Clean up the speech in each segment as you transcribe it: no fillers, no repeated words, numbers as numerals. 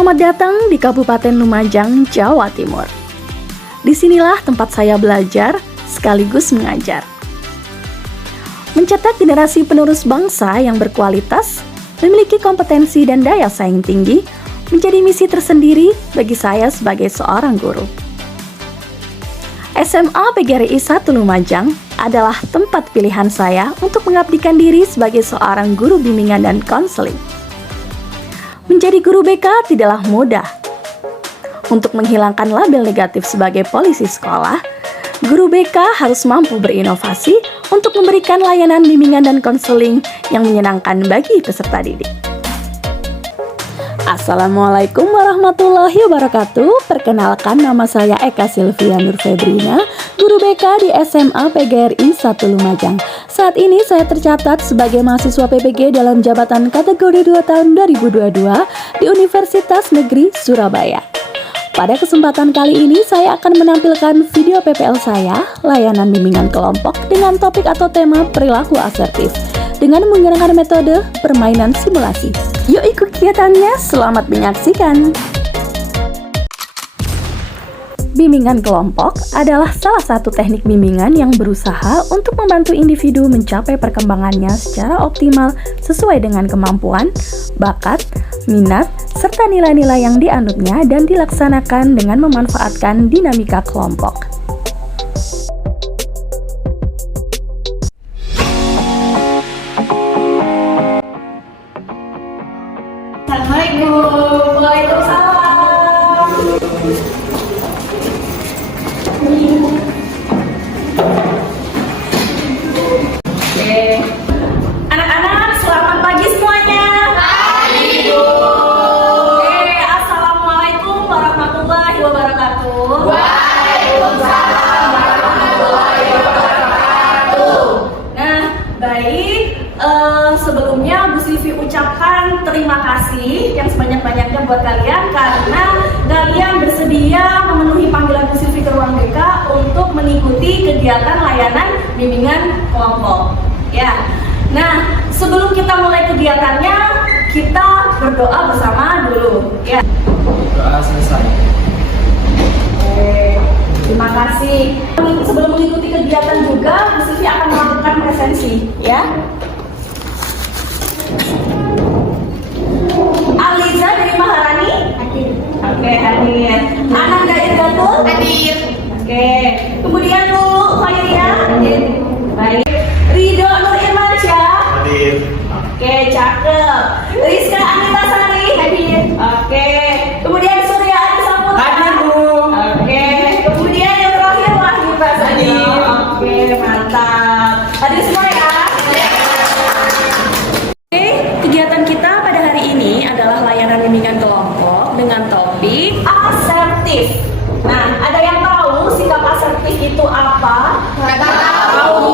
Selamat datang di Kabupaten Lumajang, Jawa Timur. Disinilah tempat saya belajar sekaligus mengajar. Mencetak generasi penerus bangsa yang berkualitas, memiliki kompetensi dan daya saing tinggi, menjadi misi tersendiri bagi saya sebagai seorang guru. SMA PGRI 1 Lumajang adalah tempat pilihan saya untuk mengabdikan diri sebagai seorang guru bimbingan dan konseling. Menjadi guru BK tidaklah mudah. Untuk menghilangkan label negatif sebagai polisi sekolah, guru BK harus mampu berinovasi untuk memberikan layanan bimbingan dan konseling yang menyenangkan bagi peserta didik. Assalamualaikum warahmatullahi wabarakatuh. Perkenalkan, nama saya Eka Sylvia Nur Febrina, guru BK di SMA PGRI 1 Lumajang. Saat ini saya tercatat sebagai mahasiswa PPG dalam jabatan kategori 2 tahun 2022 di Universitas Negeri Surabaya. Pada kesempatan kali ini saya akan menampilkan video PPL saya, layanan bimbingan kelompok dengan topik atau tema perilaku asertif, dengan menggunakan metode permainan simulasi. Yuk ikut kegiatannya, selamat menyaksikan. Bimbingan kelompok adalah salah satu teknik bimbingan yang berusaha untuk membantu individu mencapai perkembangannya secara optimal sesuai dengan kemampuan, bakat, minat, serta nilai-nilai yang dianutnya dan dilaksanakan dengan memanfaatkan dinamika kelompok. Assalamualaikum. Waalaikumsalam. Oke. Anak-anak, selamat pagi semuanya. Pagi, Bu. Oke, assalamualaikum warahmatullahi wabarakatuh. Waalaikumsalam warahmatullahi wabarakatuh. Nah, baik. Sebelumnya Bu Silvi ucapkan terima kasih yang sebanyak-banyaknya buat kalian karena kalian bersedia memenuhi panggilan Bu Silvi ke ruang BK untuk mengikuti kegiatan layanan bimbingan kelompok. Ya. Nah, sebelum kita mulai kegiatannya, kita berdoa bersama dulu. Ya. Doa selesai. Oke, terima kasih. Sebelum mengikuti kegiatan juga, Bu Silvi akan melakukan presensi, ya. Aliza dari Maharani? Hadir. Oke, hadir. Ananda Irgatul? Hadir. Oke. Kemudian Lulu Khairia? Hadir. Baik. Ridho Nur Irmansyah? Hadir. Oke, cakep. Rizka Anita Sari? Hadir. Oke. Kemudian Surya Adi Saputra? Hadir, Bu. Oke. Kemudian yang terakhir Wahyu Prasetyo? Oke, mantap. Hadir semua ya? Kegiatan kita pada hari ini adalah layanan bimbingan kelompok dengan topik asertif. Nah, ada yang tahu sikap asertif itu apa? Nggak tahu.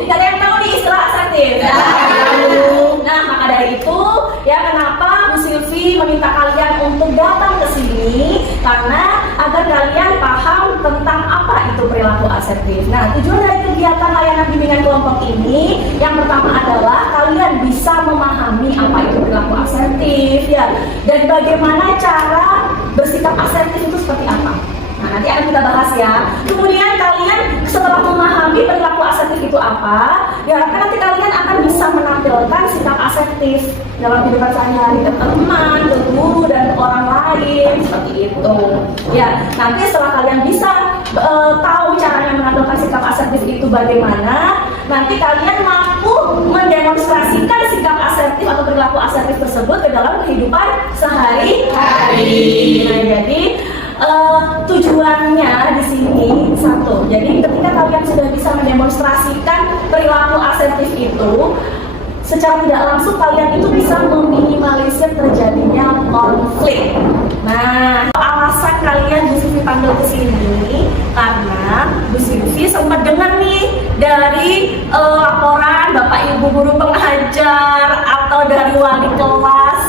Jadi ada yang tahu nih istilah asertif? Nggak tahu. Nah, maka dari itu, ya kenapa Bu Silvi meminta kalian untuk datang ke sini karena agar kalian paham tentang apa itu perilaku asertif. Nah, tujuan dari kegiatan layanan bimbingan kelompok ini yang pertama adalah kalian bisa memahami apa itu perilaku asertif, ya, dan bagaimana cara bersikap asertif itu seperti apa. Nah, nanti akan kita bahas ya. Kemudian kalian setelah memahami perilaku asertif itu apa, diharapkan nanti kalian akan bisa menampilkan sikap asertif dalam kehidupan sehari-hari ke teman, ke guru, dan ke orang lain seperti itu. Ya, nanti setelah kalian bisa tahu caranya menampilkan sikap asertif itu bagaimana, nanti kalian mampu mendemonstrasikan sikap asertif atau perilaku asertif tersebut ke dalam kehidupan sehari-hari. Nah, jadi tujuannya di sini satu. Jadi ketika kalian sudah bisa mendemonstrasikan perilaku asertif itu, secara tidak langsung kalian itu bisa meminimalisir terjadinya konflik. Nah, alasan kalian Bu Silvi panggil ke sini karena Bu Silvi sempat dengar nih dari laporan Bapak Ibu guru pengajar atau dari wali kelas.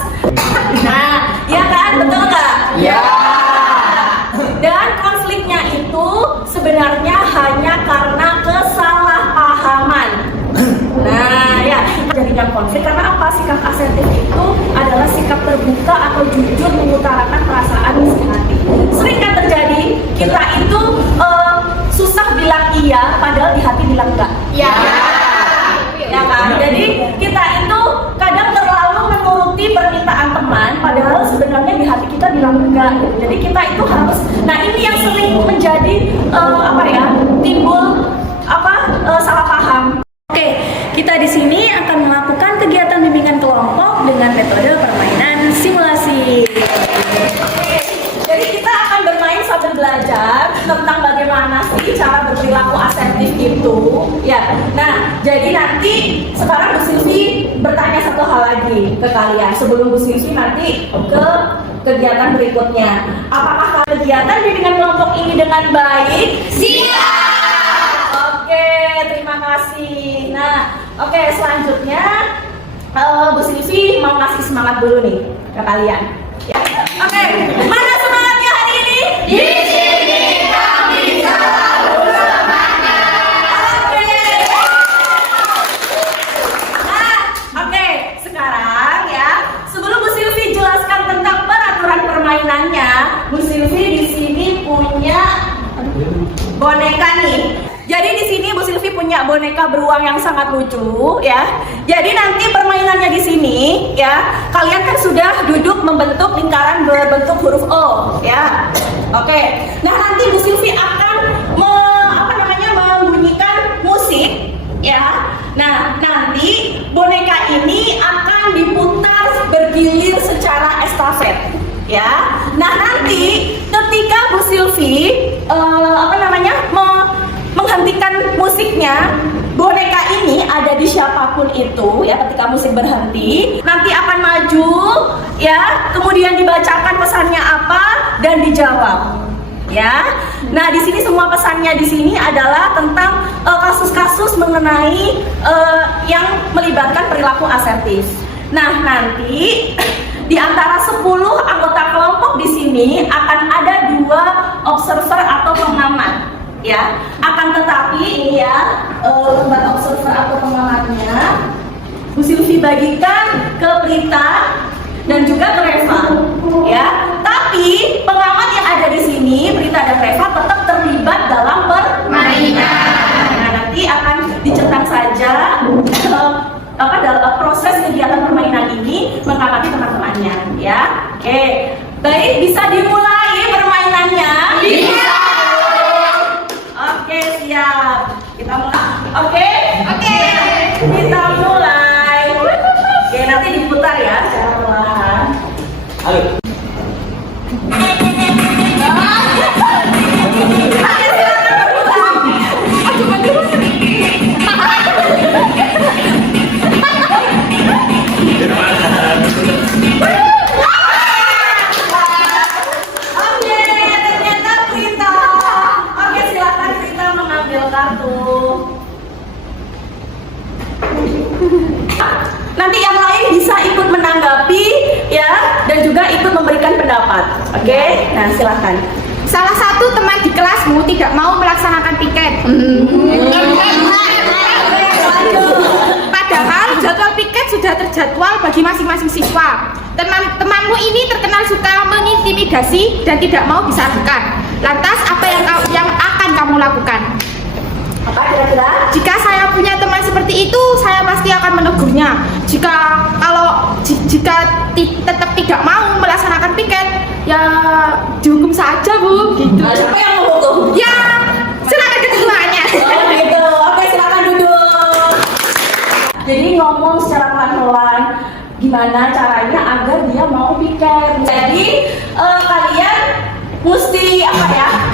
Nah, ya kan, betul nggak? Ya. Dan konfliknya itu sebenarnya hanya karena kesalahpahaman. Nah, ya, jadikan konflik karena apa? Sikap asertif itu adalah sikap terbuka terbuka atau jujur mengutarakan perasaan isi hati. Sering kan terjadi kita itu susah bilang iya padahal di hati bilang enggak. Ya. Ya kan? Jadi kita itu kadang terlalu menuruti permintaan teman padahal sebenarnya di hati kita bilang enggak. Jadi kita itu harus, nah ini yang sering menjadi timbul salah paham. Oke, kita di sini akan melakukan kegiatan bimbingan kelompok dengan metode permainan simulasi. Oke, jadi kita akan bermain sambil belajar tentang bagaimana sih cara berperilaku asertif itu. Ya, nah jadi nanti sekarang Bu Silvi bertanya satu hal lagi ke kalian sebelum Bu Silvi nanti ke kegiatan berikutnya. Apakah kegiatan bimbingan kelompok ini dengan baik? Siap. Oke, terima kasih. Nah, oke selanjutnya Bu Silvi mau ngasih semangat dulu nih ke kalian. Ya. Oke, mana semangatnya hari ini? Di sini kami selalu semangat. Oke, sekarang ya sebelum Bu Silvi jelaskan tentang peraturan permainannya, Bu Silvi di sini punya boneka nih. Jadi di sini Bu Silvi punya boneka beruang yang sangat lucu ya. Jadi nanti permainannya di sini ya, kalian kan sudah duduk membentuk lingkaran berbentuk huruf O ya. Oke. Nah, nanti Bu Silvi akan membunyikan musik ya. Nah, nanti boneka ini akan diputar bergilir secara estafet ya. Nah, nanti ketika Bu Silvi menghentikan musiknya, boneka ini ada di siapapun itu ya. Ketika musik berhenti, nanti akan maju ya, kemudian dibacakan pesannya apa dan dijawab ya. Nah, di sini semua pesannya di sini adalah tentang kasus-kasus mengenai yang melibatkan perilaku asertif. Nah, nanti di antara 10 anggota kelompok di sini akan ada 2 observer atau pengamat ya. Akan tetapi ini ya, lembar observer atau pengamatnya Bu Silvi bagikan ke Prita dan juga ke Reva ya. Tapi pengamat yang ada di sini, Prita dan Reva, tetap terlibat dalam permainan. Nah, nanti akan dicentang saja dalam proses kegiatan permainan ini mengamati teman-temannya ya. Oke, baik, bisa dimulai permainannya? Bisa. Oke, siap. Kita mulai. Oke. Kita mulai. Oke, nanti diputar ya secara perlahan. Halo. Nanti yang lain bisa ikut menanggapi ya, dan juga ikut memberikan pendapat. Oke? Nah, silakan. Salah satu teman di kelasmu tidak mau melaksanakan piket. Padahal jadwal piket sudah terjadwal bagi masing-masing siswa. Temanmu ini terkenal suka mengintimidasi dan tidak mau disarankan. Lantas apa yang akan kamu lakukan? Apa kira-kira? Jika saya punya teman seperti itu, saya pasti akan menegurnya. Jika tetap tidak mau melaksanakan piket, ya dihukum saja, Bu. Gitu. Nah, siapa yang menghukum? Ya, silakan ketuanya. Oh gitu. Oke, silakan duduk. Jadi ngomong secara pelan-pelan gimana caranya agar dia mau piket. Jadi kalian mesti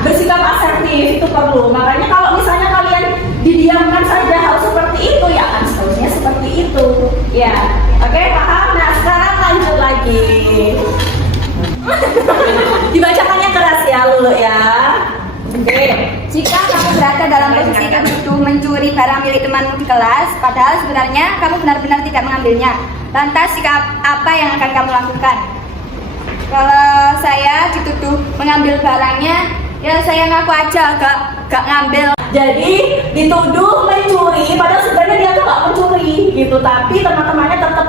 bersikap asertif, itu perlu. Makanya kalau misalnya kalian didiamkan saja hal seperti itu, ya akan seterusnya seperti itu ya. Oke, paham? Nah, sekarang lanjut lagi. Dibacakannya keras ya Lulu ya. Oke. Jika kamu berada dalam posisi tertuduh mencuri barang milik temanmu di kelas, padahal sebenarnya kamu benar-benar tidak mengambilnya, lantas sikap apa yang akan kamu lakukan? Kalau saya dituduh mengambil barangnya, ya saya ngaku aja gak ngambil. Jadi dituduh mencuri, padahal sebenarnya dia tuh gak mencuri gitu, tapi teman-temannya tetap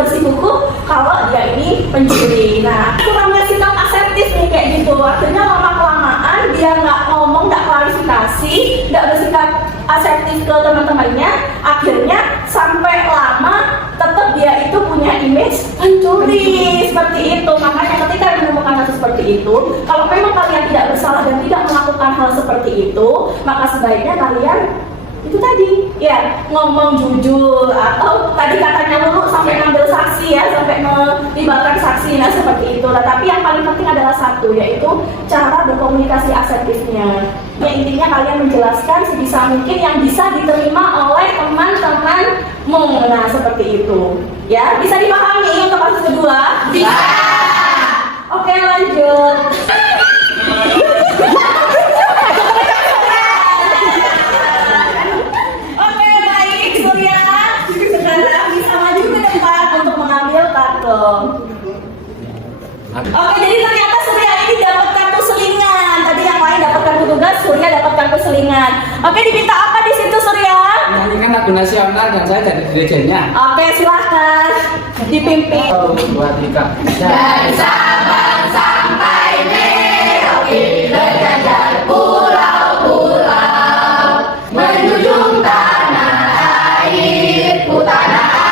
bersikukuh kalau dia ini pencuri toleransi, tidak bersikap asertif ke teman-temannya, akhirnya sampai lama tetap dia itu punya image pencuri seperti itu. Makanya ketika menemukan kasus seperti itu, kalau memang kalian tidak bersalah dan tidak melakukan hal seperti itu, maka sebaiknya kalian itu tadi ya ngomong jujur, atau tadi katanya Lulu sampai ngambil saksi ya, sampai melibatkan saksi, nah seperti itu. Tapi yang paling penting adalah satu, yaitu cara berkomunikasi asertifnya. Ya intinya kalian menjelaskan sebisa mungkin yang bisa diterima oleh teman-temanmu. Nah seperti itu ya, bisa dipahami untuk kasus kedua? Bisa. Oke, lanjut. Oke, jadi ternyata Surya ini dapat kartu selingan. Tadi yang lain dapat kartu tugas, Surya dapat kartu selingan. Oke, diminta apa di situ Surya? Nyanyikan lagu nasional dan saya jadi dirijennya. Oke, silahkan dipimpin. 1, 2, 3. Dari Sabang sampai Merauke, berjajar pulau-pulau, menjunjung tanah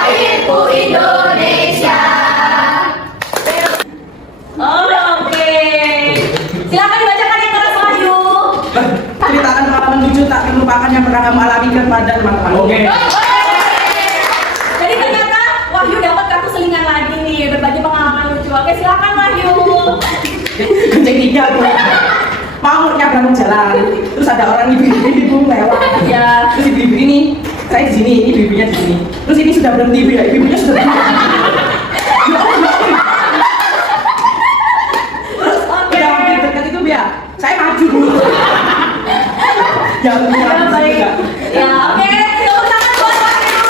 airku Indonesia. Oke, silakan dibacakan yang keras Wahyu. Ceritakan pengalaman lucu tak terlupakan yang pernah kamu alami kepada teman-teman. Oke. Jadi ternyata Wahyu dapat kartu selingan lagi nih, berbagi pengalaman lucu. Oke, silakan Wahyu. Kencing tiga tuh. Mau nyabrang jalan, terus ada orang ibu-ibu lewat. Ya. Terus ibu-ibu ini, saya di sini, ibu-ibunya di sini. Terus ini sudah berhenti, ya, ibu-ibunya sudah berhenti. Saya maju dulu. Ya, baik. Ya, oke. Tepuk tangan buat Wahyu.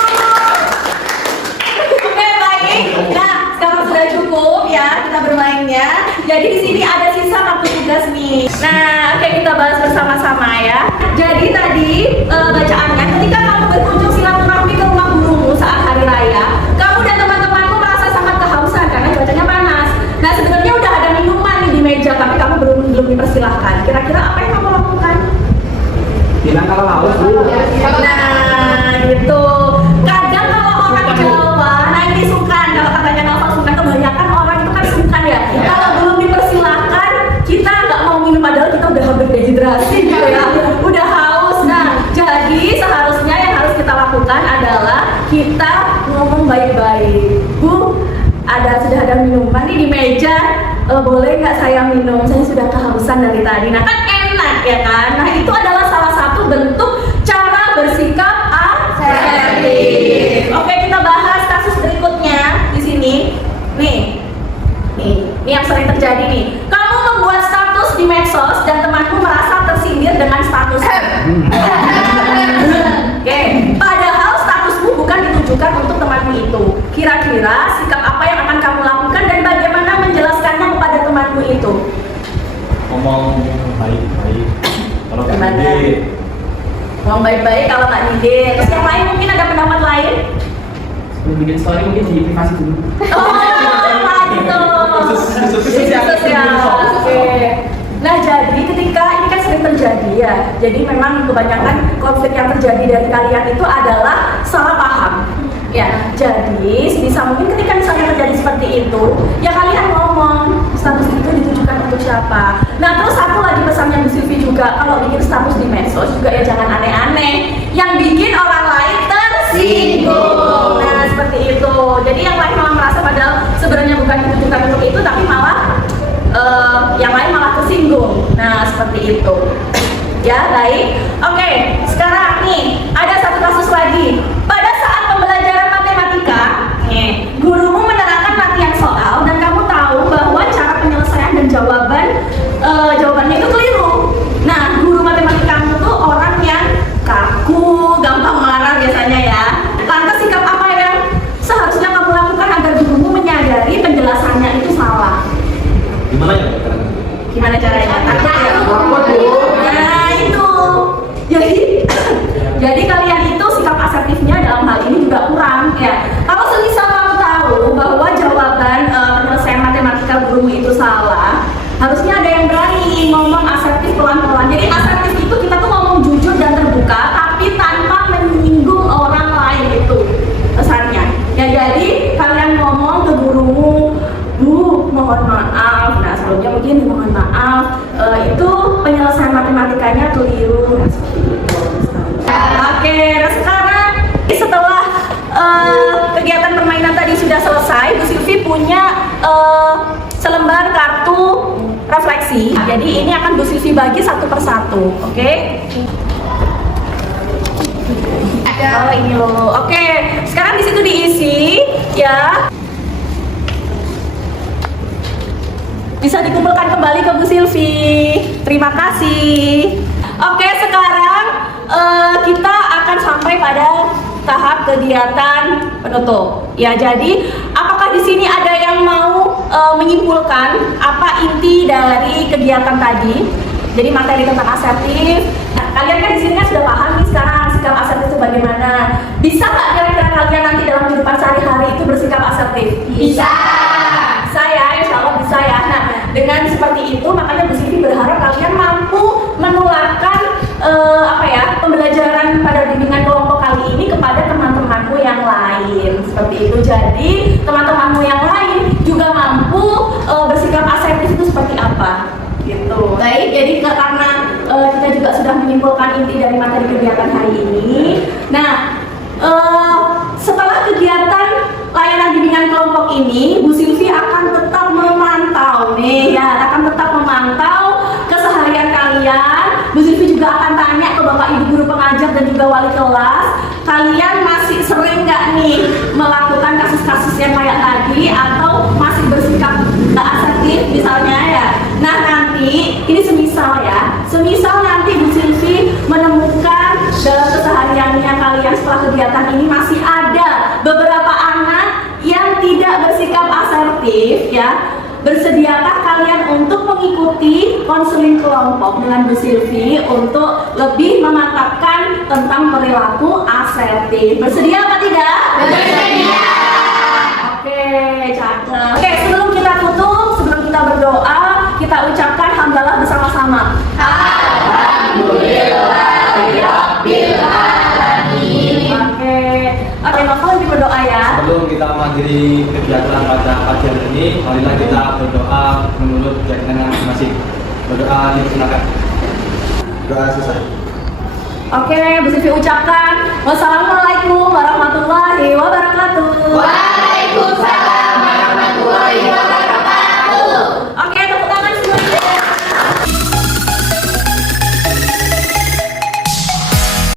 Oke, baik. Nah, sekarang sudah cukup ya kita bermainnya. Jadi di sini ada sisa kartu tugas nih. Nah, oke, kita bahas bersama-sama ya. Jadi tadi bacaannya, ketika kamu berkunjung silaturahmi ke rumah gurumu saat hari raya, kamu dan teman-temanmu merasa sangat kehausan karena cuacanya panas. Nah, sebenarnya udah ada minuman nih di meja, tapi kamu belum dipersilahkan. Kira-kira apa yang kamu lakukan? Bilang kalau haus dulu. Nah, itu. Kadang kalau orang Jawa, nah ini sungkan. Kalau katanya Nova sungkan, kebanyakan orang itu kan sungkan ya. Kalau belum dipersilahkan, kita nggak mau minum, padahal kita udah hampir dehidrasi gitu ya. Udah haus. Nah, jadi seharusnya yang harus kita lakukan adalah kita ngomong baik-baik. Bu, sudah ada minuman nih di meja, boleh nggak saya minum? Saya sudah kehausan dari tadi. Nah kan enak ya kan? Nah itu adalah salah satu bentuk cara bersikap asertif. Oke, kita bahas kasus berikutnya di sini. Nih yang sering terjadi nih. Kamu membuat status di medsos dan temanmu merasa tersindir dengan status. Oke, padahal statusmu bukan ditujukan untuk temanmu itu. Kira-kira sikap apa yang akan kamu lakukan dan bagaimana menjelaskannya kepada temanmu itu? Ngomong baik-baik. Kalau nggak Gimana? ide. Ngomong baik-baik kalau nggak ide. Terus yang lain mungkin ada pendapat lain? Sebelum bikin story mungkin di privasi dulu. Oh, gitu. Sosial. Oke. Nah, jadi ketika ini kan sering terjadi ya. Jadi memang kebanyakan konflik yang terjadi dari kalian itu adalah salah paham. Ya, jadi sebisa mungkin ketika misalnya terjadi seperti itu, ya kalian ngomong status itu ditujukan untuk siapa. Nah, terus satu lagi pesannya Bu Silvi juga, kalau bikin status di medsos juga ya jangan aneh-aneh, yang bikin orang lain tersinggung. Nah, seperti itu. Jadi yang lain malah merasa padahal sebenarnya bukan ditujukan untuk itu, tapi malah yang lain malah tersinggung. Nah, seperti itu. Ya, baik. Oke, sekarang nih ada satu kasus lagi. Pada saat pembelajaran matematika, gurumu menerangkan latihan soal dan kamu tahu bahwa cara penyelesaian dan jawabannya itu keliru. Nah, guru matematikamu tuh orang yang kaku, gampang marah biasanya ya. Lantas sikap apa yang seharusnya kamu lakukan agar gurumu menyadari penjelasannya itu salah? Gimana ya? Gimana caranya? Takut ya? Nah itu. Jadi kalian ekspresi. Jadi ini akan Bu Silvi bagi satu persatu, oke? Oh ini loh. Oke, sekarang di situ diisi ya. Bisa dikumpulkan kembali ke Bu Silvi. Terima kasih. Oke, sekarang kita akan sampai pada tahap kegiatan penutup. Ya, jadi apakah di sini ada yang mau menyimpulkan apa inti dari kegiatan tadi? Jadi materi tentang asertif. Nah, kalian kan di sini kan sudah paham nih sekarang sikap asertif itu bagaimana. Bisa nggak kira-kira kalian nanti dalam kehidupan sehari-hari itu bersikap asertif? Bisa. Saya, insya Allah bisa ya. Nah, dengan seperti itu makanya Bu Silvi berharap kalian mampu menularkan pembelajaran pada bimbingan kelompok kali ini kepada teman-temanmu yang lain. Seperti itu. Jadi teman-temanmu yang lain juga mampu bersikap asertif itu seperti apa. Gitu. Baik, jadi karena kita juga sudah menyimpulkan inti dari materi kegiatan hari ini. Nah, setelah kegiatan layanan bimbingan kelompok ini, Bu Silvi akan tetap memantau nih ya, akan tetap memantau keseharian kalian. Bu Silvi juga akan tanya ke Bapak Ibu guru pengajar dan juga wali kelas, kalian masih sering nggak nih melakukan kasus-kasus yang kayak tadi atau masih bersikap asertif misalnya ya. Nah nanti ini semisal nanti Bu Silvi menemukan dalam kesehariannya kalian setelah kegiatan ini masih ada beberapa anak yang tidak bersikap asertif ya. Bersediakah kalian untuk mengikuti konseling kelompok dengan Bu Silvi untuk lebih memantapkan tentang perilaku asertif? Bersedia apa tidak? Bersedia. Oke, cakep. Oke, sebelum kita tutup, sebelum kita berdoa, kita ucapkan hamdalah bersama-sama. Alhamdulillahirabbil alamin. Oke, Novel lagi berdoa ya. Sebelum kita mengakhiri kegiatan pada pagi hari ini, marilah kita berdoa menurut keyakinan masing-masing. Berdoa dipersilakan. Doa selesai. Oke, Bu Silvi ucapkan wassalamualaikum warahmatullahi wabarakatuh.